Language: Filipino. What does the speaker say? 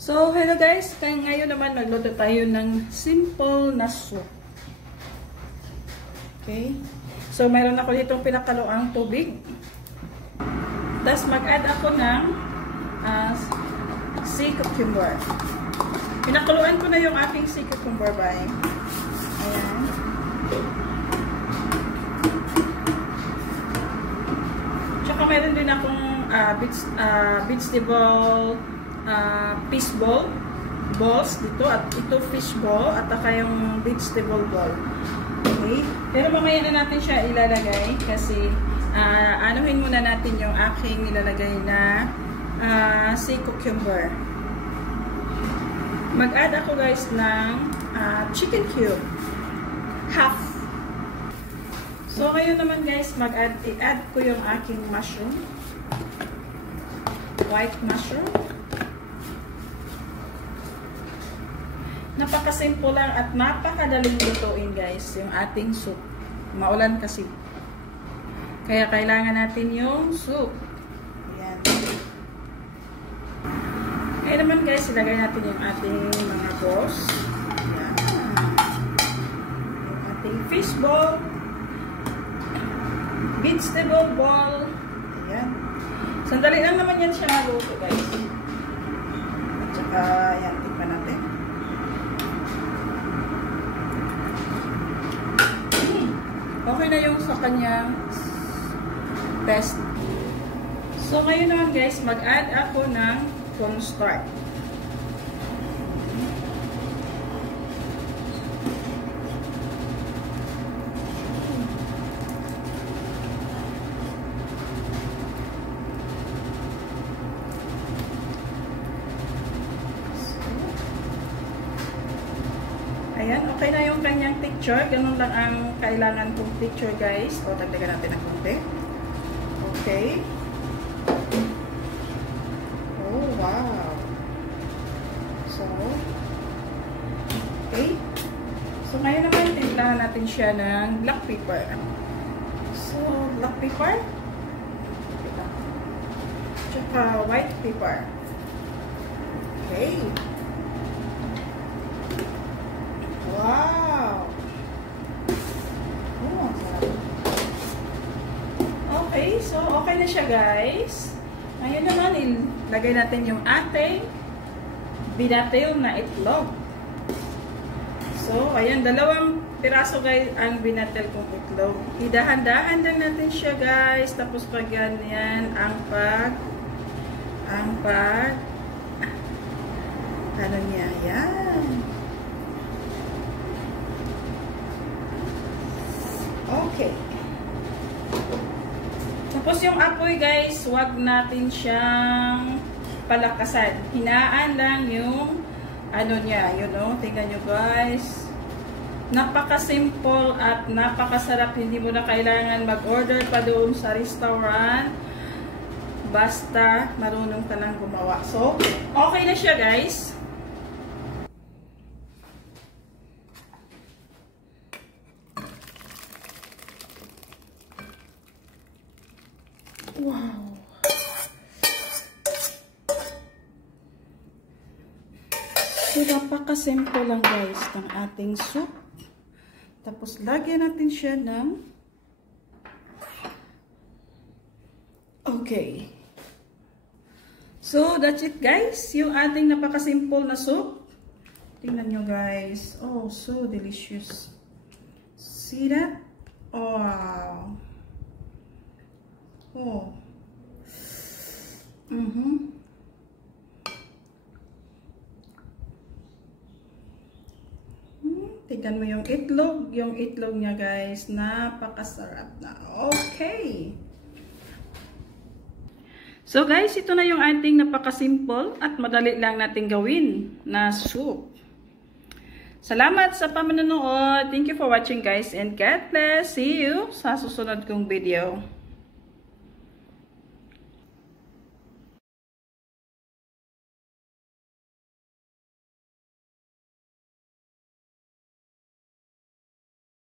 So, hello guys. Ngayon naman magluto tayo ng simple na soup. Okay. So, meron ako ditong pinakaluang tubig. Tapos, mag-add ako ng sea cucumber. Pinakuluan ko na yung aking sea cucumber ba eh. Ayan. Tsaka meron din akong vegetable fish balls dito, at ito fish ball at saka yung vegetable ball. Okay? Pero mamaya na natin siya ilalagay kasi anuhin muna natin yung aking nilalagay na sea cucumber. Mag-add ako guys ng chicken cube. Half. So ngayon naman guys, i-add ko yung aking mushroom. White mushroom. Napakasimple lang at napakadaling lutuin guys yung ating soup. Maulan kasi. Kaya kailangan natin yung soup. Ayan. Ngayon naman guys, ilagay natin yung ating mga balls. Ayan. Yung ating fish ball. Vegetable ball. Ayan. Sandali lang naman yan siya maluto guys. At saka, ayan, tikman natin. Okay na yung sa kanyang test. So, ngayon naman guys, mag-add ako ng cornstarch. Ayan, okay na yung kanyang texture. Ganun lang ang kailangan kong texture guys. O, dagdagan natin ng konti. Okay. Oh, wow. So, okay. So, ngayon naman, timplahan natin siya ng black pepper. So, black pepper. Tsaka white pepper. Okay. Wow! Oh, sarap. Okay, so okay na siya guys. Ngayon naman, ilagay natin yung ating binatil na itlog. So, ayan, 2 piraso guys ang binatil kong itlog. Idahan-dahan lang natin siya guys. Tapos pag ganyan, ano niya, yan. Okay. Tapos yung apoy guys, wag natin siyang palakasan. Hinaan lang yung ano niya, you know. Tingnan nyo guys. Napaka-simple at napakasarap. Hindi mo na kailangan mag-order pa doon sa restaurant. Basta marunong ka lang gumawa. So, okay na siya guys. Wow! So, napaka-simple lang guys ng ating soup. Tapos, lagyan natin siya ng okay. So, that's it guys. Yung ating napaka-simple na soup. Tingnan nyo guys. Oh, so delicious. See that? Wow! Oh. Tignan mo yung itlog. Yung itlog niya guys, napakasarap na. Okay. So guys, ito na yung ating napakasimple at madali lang natin gawin na soup. Salamat sa pamanonood. Thank you for watching guys and God bless. See you sa susunod kong video.